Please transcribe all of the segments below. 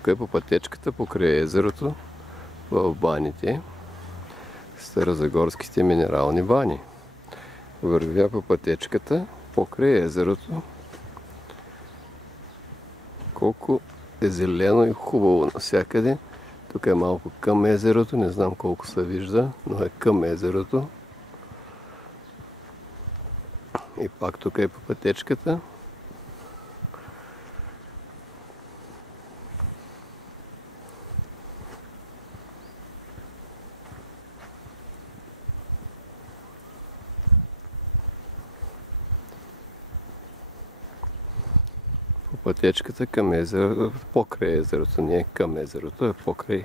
Тук е по пътечката покрай езерото в баните. Старозагорските минерални бани. Вървя по пътечката покрай езерото. Колко е зелено и хубаво навсякъде. Тук е малко към езерото, не знам колко се вижда, но е към езерото. И пак тук е по пътечката. По пътечката към езерото, покрай езерото, не е към езерото, е покрай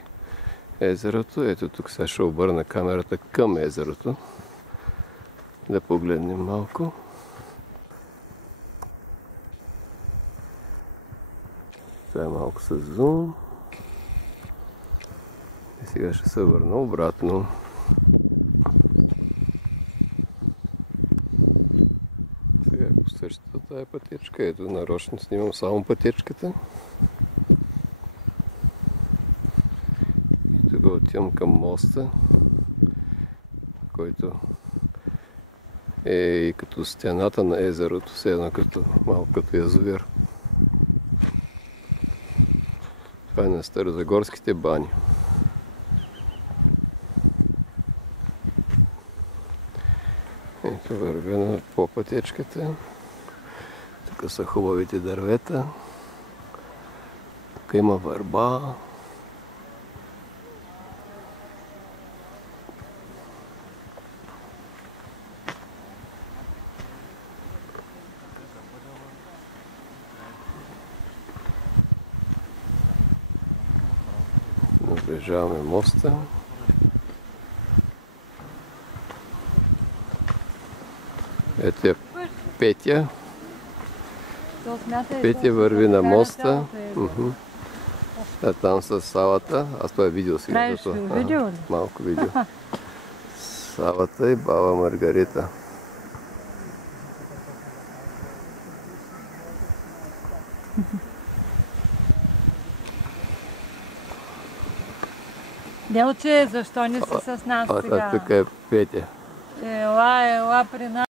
езерото. Ето тук сега ще обърна камерата към езерото. Да погледнем малко. Това е малко с зум. И сега ще се върна обратно. Сега е по същата тая пътечка. Ето, нарочно снимам само пътечката. И тук отивам към моста, който е и като стената на езерото, все едно малко като язовир. Това е на Старозагорските бани. Ето вървя по пътечката. Тук са хубавите дървета. Тук има върба. Наближаваме моста. Ето е Петя. Петя върви на моста. А там с Савата. Аз това е видео сега. Малко видео. Савата и баба Маргарита. Делче, защо не си с нас сега? Тук е Петя. Ела при нас.